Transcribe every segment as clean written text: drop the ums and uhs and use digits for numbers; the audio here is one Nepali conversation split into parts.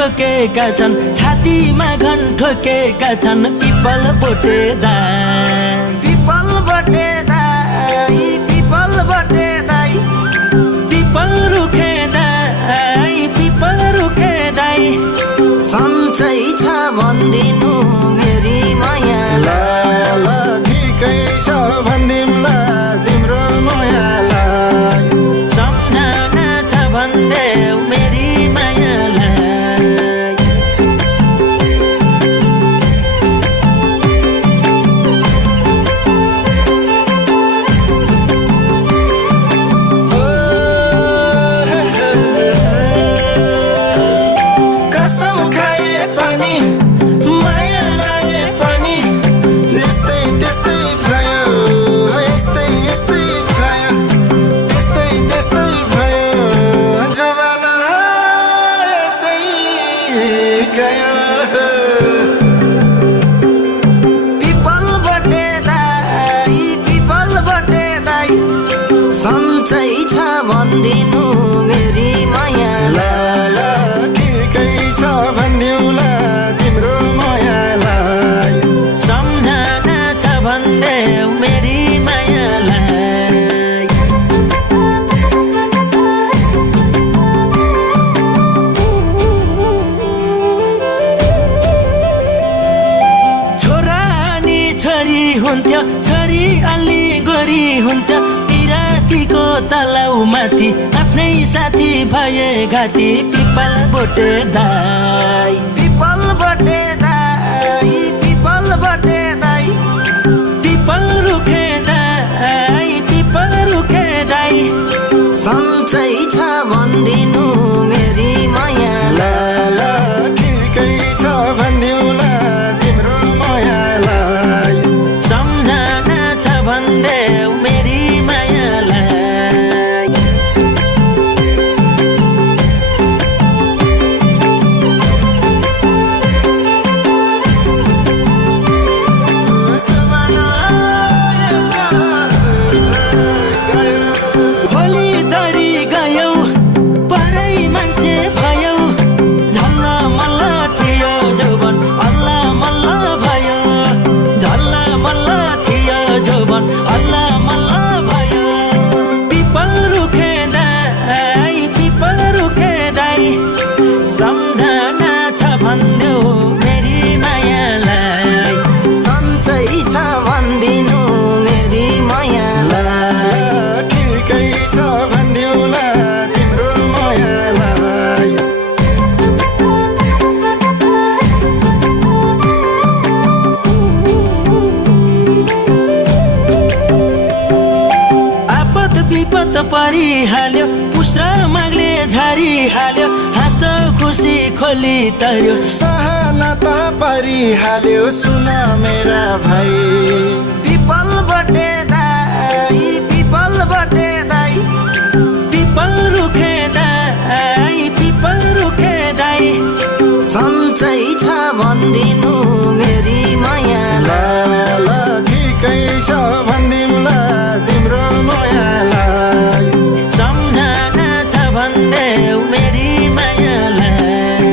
ठोकेका छन् छातीमा घन ठोकेका छन् पिपल बोटे दाई पिपल बोटे दाई पिपल बोटे दाई पिपल रुखे दाई पिपल रुखे दाई सन्चै छ भन्दिनु मेरी मायालाई ठिकै छ भन्दिमला तिम्रो मायालाई सम्झना छ भन्देऊ मेरी मायालाई कसम खाए पनि माया लाए पनि यस्तै त्यस्तै भयो यस्तै यस्तै भयो त्यस्तै त्यस्तै भयो जमाना यसै गयो पिपल बोटे दाई पिपल बोटे दाई सन्चै छ भन्दिनु मेरी मायालाई ठिकै छ भन्दिउला तिम्रो मायालाई सम्झना छ भन्देऊ मेरी मायालाई छोरा अनि छोरी हुन्थ्यो छोरी अलि गोरी हुन्थ्यो पिरातीको तलाउमाथि आफ्नै साथी भए घाती पिपल बोटे दाई पिपल बोटे दाई पिपल बोटे दाई पिपल रुखे दाई पिपल रुखे दाई सन्चै छ भन्दिनु मेरी मायालाई ठिकै छ भन्दिउला तिम्रो मायालाई सम्झना छ भन्देऊ मेरी मायालाई जमाना यसै गयो भोलि धरी गयौ परै मान्छे भयौ झल्ल मल्ल थियो जौवन अल्ला मल्ल भयो झल्ल मल्ल थियो जौवन अल्ला मल्ल भयो पिपल रुखे दाई पिपल रुखे दाई सम्झना छ भन्देऊ मेरी मायालाई सन्चै छ भन्दिनु मेरी मायालाई ठिकै छ भन्दिउला तिम्रो मायालाई आपत विपत परिहाल्यो पुस्र माग्ले झारिहाल्यो हाँसो खुसी खोली तर्यो सहना त परिहाल्यो सुन मेरा भाइ पिपल बोटे दाई पिपल बोटे दाई पिपल रुखे दाई पिपल रुखे दाई सन्चै छ भन्दिनु मेरी मायालाई ठिकै छ भन्दिमला तिम्रो मायालाई सम्झना छ भन्देऊ मेरी मायालाई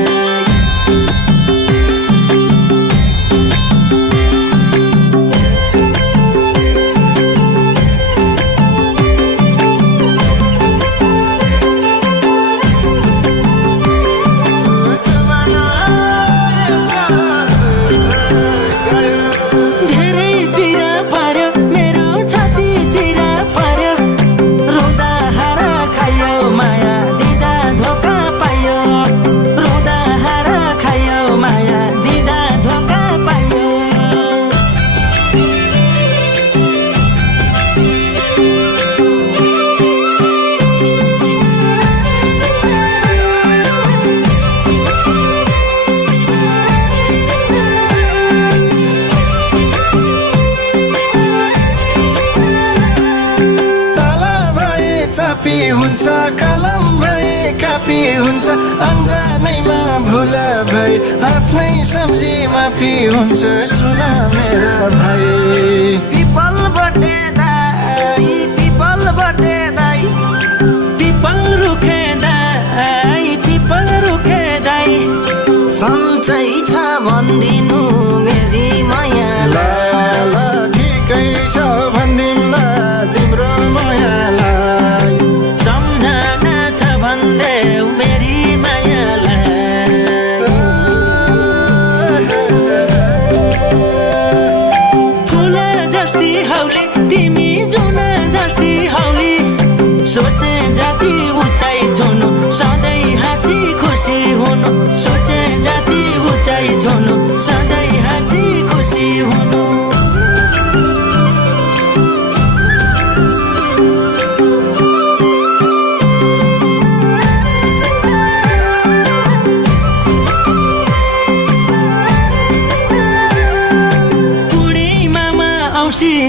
जमाना यसै गयो धेरै पिरा पर्यो मेरो छाती चिरा पर्यो रुँदा हार खायो माया दिँदा धोका पायो रुँदा हार खायो माया दिँदा धोका पायो ताला भए चापी हुन्छ कलम भए कापी हुन्छ अन्जानैमा भुल भए आफ्नै सम्झी माफी हुन्छ सुन मेरा भाइ पिपल बोटे दाई पिपल बोटे दाई पिपल रुखे दाई पिपल रुखे दाई उचाइ छुनु सधैँ हाँसी खुसी हुनु सोचे जति उचाइ छुनु सधैँ हाँसी खुसी हुनु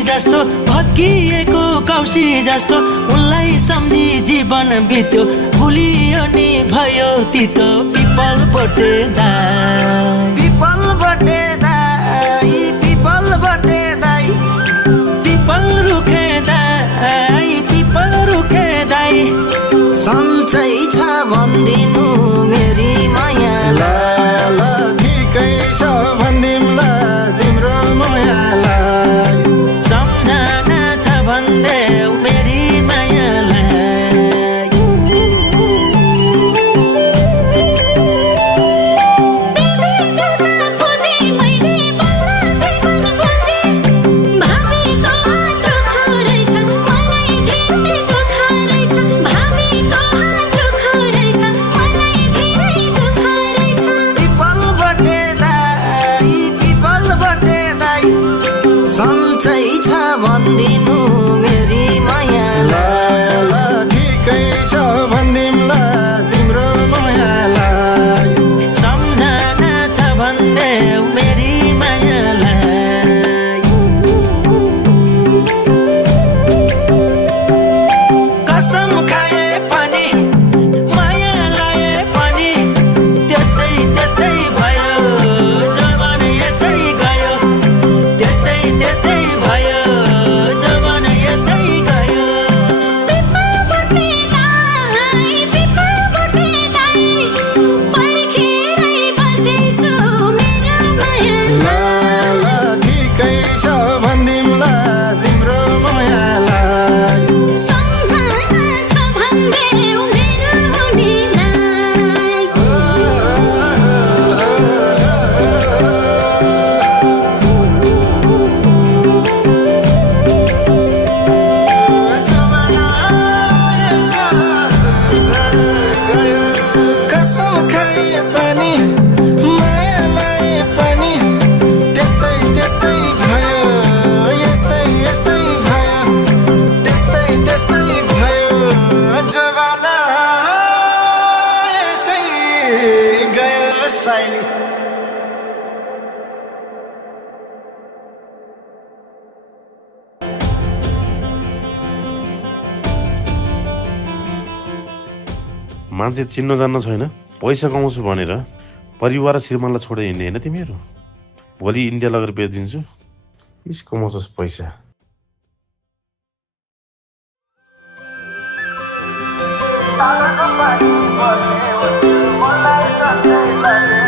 जस्तो भत्किएको कौसी जस्तो उनलाई सम्झी जीवन बित्यो भुलियो नि भयो तितो पिपल बोटे दाई पिपल बोटे दाई पिपल बोटे दाई पिपल रुखे दाई पिपल रुखे दाई सन्चै छ भन्दिनु मेरी मायालाई ठिकै छ भन्दिमला तिम्रो मायालाई सम्झना छ भन्दै मेरी मायालाई पिपल बोटे दाई पिपल बोटे दाई सन्चै छ भन्दिनु मेरी मायालाई ठिकै छ भन्दिमला तिम्रो मायालाई सम्झना छ भन्दै मेरी मायालाई कसम खाए पनि माया लाए पनि त्यस्तै त्यस्तै भयो जवान यसै गयो त्यस्तै त्यस्तै भयो जवान यसै गयो ठिकै छ भन्दिमला तिम्रो मायालाई कसम खाए पनि माया लाए पनि त्यस्तै त्यस्तै भयो यस्तै यस्तै भयो त्यस्तै त्यस्तै भयो जवाना यसै गयो साइली मान्छे चिन्न जान्न छैन पैसा कमाउँछु भनेर परिवार र श्रीमानलाई छोडेर हिँड्ने होइन तिमीहरू भोलि इन्डिया लगेर बेचिदिन्छु इस कमाउँछस् पैसा मलाई